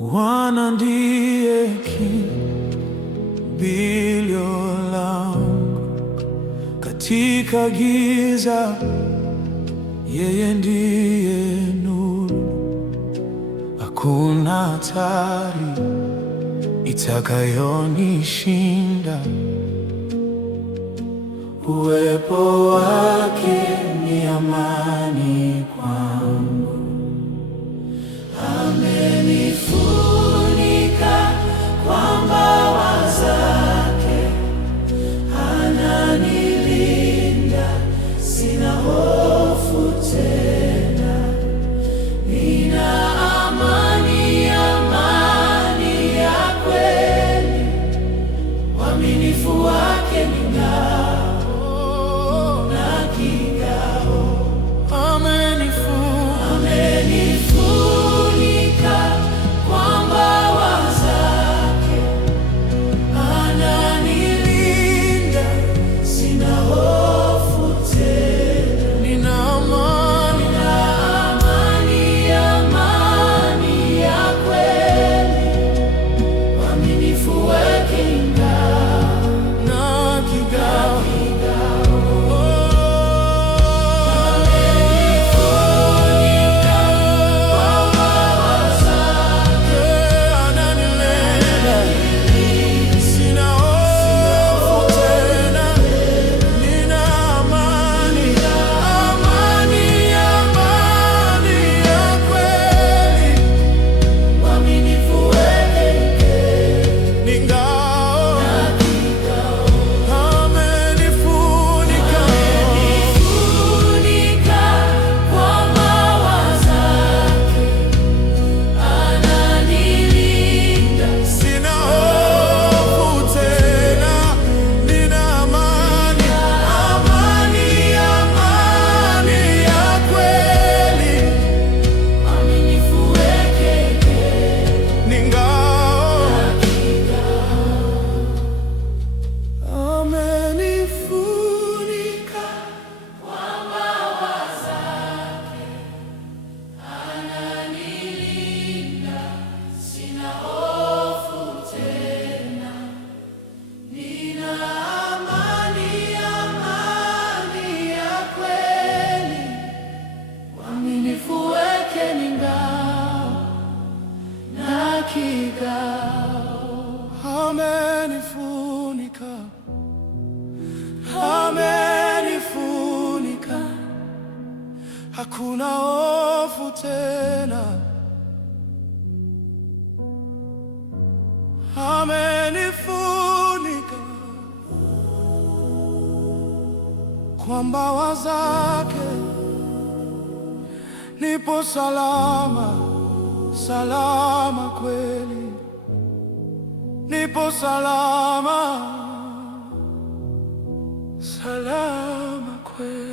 Bwana ndiye kimbilio langu katika giza, yeye ndiye nuru. Hakuna hatari itakayonishinda. Uwepo wake ni amani kwangu. Amenifunika kwa mbawa zake, ananilinda, sina hofu tena. Nina amani, amani ya kweli, uaminifu wake ni ngao na kigao. Amenifunika kwa mbawa zake, ananilinda, sina hofu tena. Nina amani, amani ya kweli, uaminifu wake ni ngao na kigao. Amenifunika, amenifunika, hakuna hofu tena. Amenifunika kwa mbawa zake, nipo salama, salama kweli. Nipo salama, salama kweli.